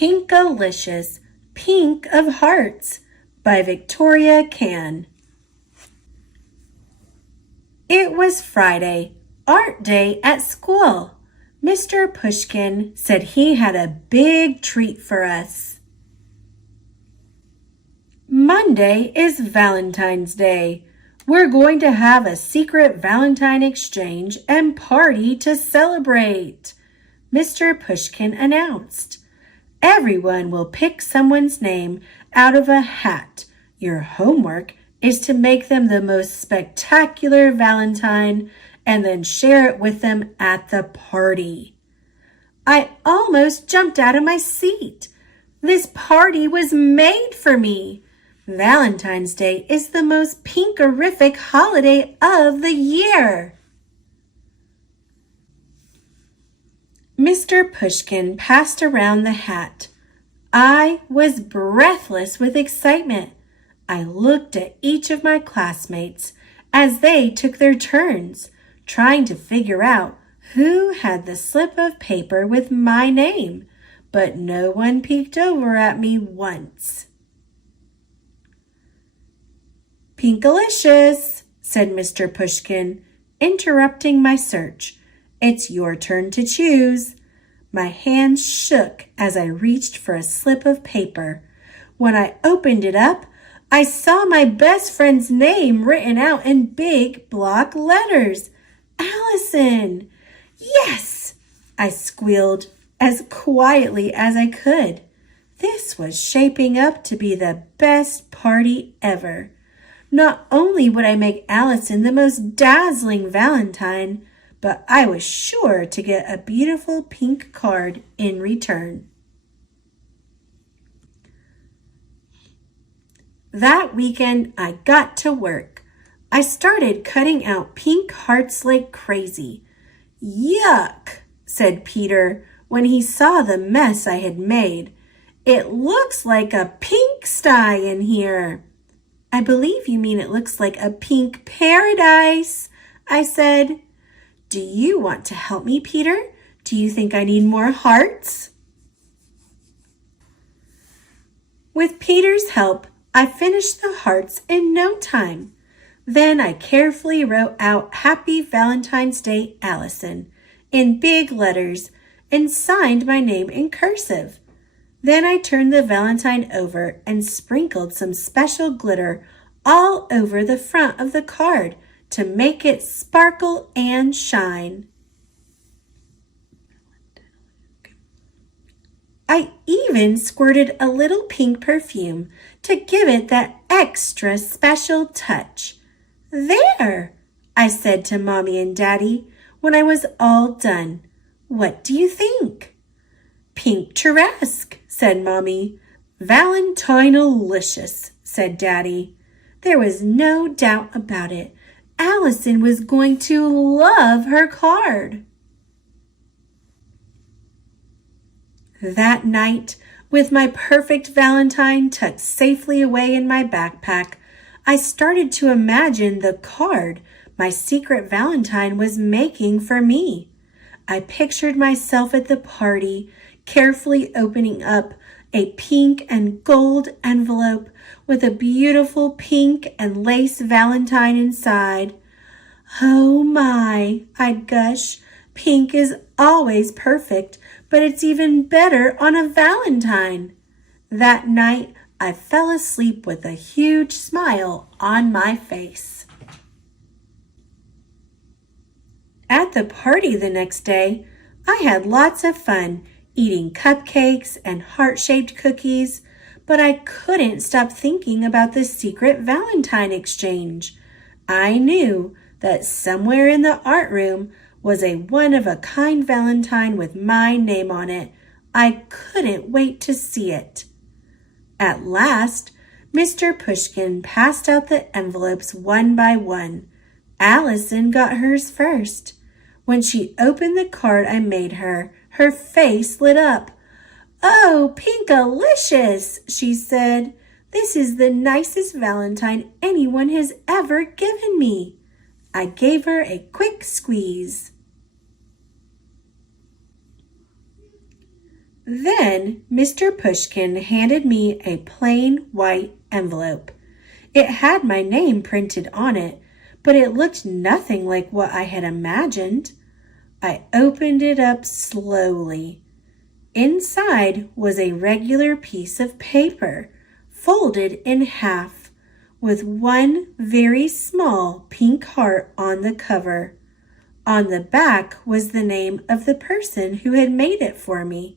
Pinkalicious, Pink of Hearts by Victoria Kann. It was Friday, art day at school. Mr. Pushkin said he had a big treat for us. Monday is Valentine's Day. We're going to have a secret Valentine exchange and party to celebrate, Mr. Pushkin announced. Everyone will pick someone's name out of a hat. Your homework is to make them the most spectacular Valentine and then share it with them at the party. I almost jumped out of my seat. This party was made for me. Valentine's Day is the most pinkerrific holiday of the year. Mr. Pushkin passed around the hat. I was breathless with excitement. I looked at each of my classmates as they took their turns, trying to figure out who had the slip of paper with my name, but no one peeked over at me once. "Pinkalicious," said Mr. Pushkin, interrupting my search. "It's your turn to choose." My hands shook as I reached for a slip of paper. When I opened it up, I saw my best friend's name written out in big block letters. Allison! Yes! I squealed as quietly as I could. This was shaping up to be the best party ever. Not only would I make Allison the most dazzling Valentine, but I was sure to get a beautiful pink card in return. That weekend, I got to work. I started cutting out pink hearts like crazy. "Yuck," said Peter when he saw the mess I had made. "It looks like a pinkstye in here." "I believe you mean it looks like a pink paradise," I said. "Do you want to help me, Peter? Do you think I need more hearts?" With Peter's help, I finished the hearts in no time. Then I carefully wrote out Happy Valentine's Day, Allison, in big letters and signed my name in cursive. Then I turned the Valentine over and sprinkled some special glitter all over the front of the card to make it sparkle and shine. I even squirted a little pink perfume to give it that extra special touch. "There," I said to Mommy and Daddy when I was all done. "What do you think?" "Pink-turesque," said Mommy. "Valentine-alicious," said Daddy. There was no doubt about it. Allison was going to love her card. That night, with my perfect Valentine tucked safely away in my backpack, I started to imagine the card my secret Valentine was making for me. I pictured myself at the party, carefully opening up a pink and gold envelope with a beautiful pink and lace Valentine inside. "Oh my," I'd gush, "pink is always perfect, but it's even better on a Valentine." That night, I fell asleep with a huge smile on my face. At the party the next day, I had lots of fun eating cupcakes and heart-shaped cookies, but I couldn't stop thinking about the secret Valentine exchange. I knew that somewhere in the art room was a one-of-a-kind Valentine with my name on it. I couldn't wait to see it. At last, Mr. Pushkin passed out the envelopes one by one. Allison got hers first. When she opened the card I made her, her face lit up. "Oh, Pinkalicious," she said. "This is the nicest Valentine anyone has ever given me." I gave her a quick squeeze. Then Mr. Pushkin handed me a plain white envelope. It had my name printed on it, but it looked nothing like what I had imagined. I opened it up slowly. Inside was a regular piece of paper, folded in half, with one very small pink heart on the cover. On the back was the name of the person who had made it for me,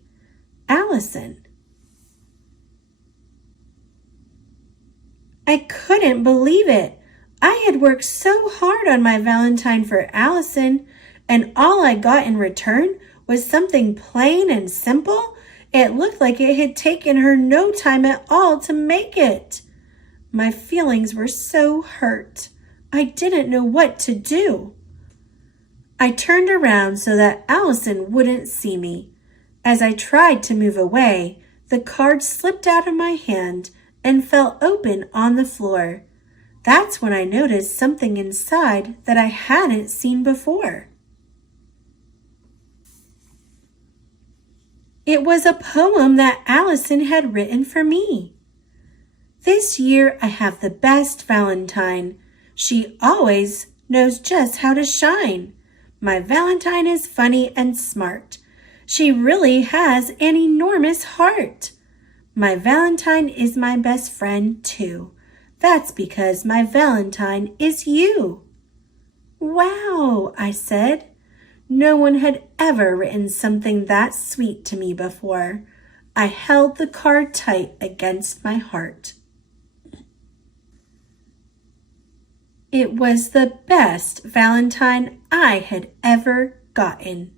Allison. I couldn't believe it. I had worked so hard on my Valentine for Allison, and all I got in return was something plain and simple. It looked like it had taken her no time at all to make it. My feelings were so hurt. I didn't know what to do. I turned around so that Allison wouldn't see me. As I tried to move away, the card slipped out of my hand and fell open on the floor. That's when I noticed something inside that I hadn't seen before. It was a poem that Allison had written for me. This year I have the best Valentine. She always knows just how to shine. My Valentine is funny and smart. She really has an enormous heart. My Valentine is my best friend too. That's because my Valentine is you. Wow, I said. No one had ever written something that sweet to me before. I held the card tight against my heart. It was the best Valentine I had ever gotten.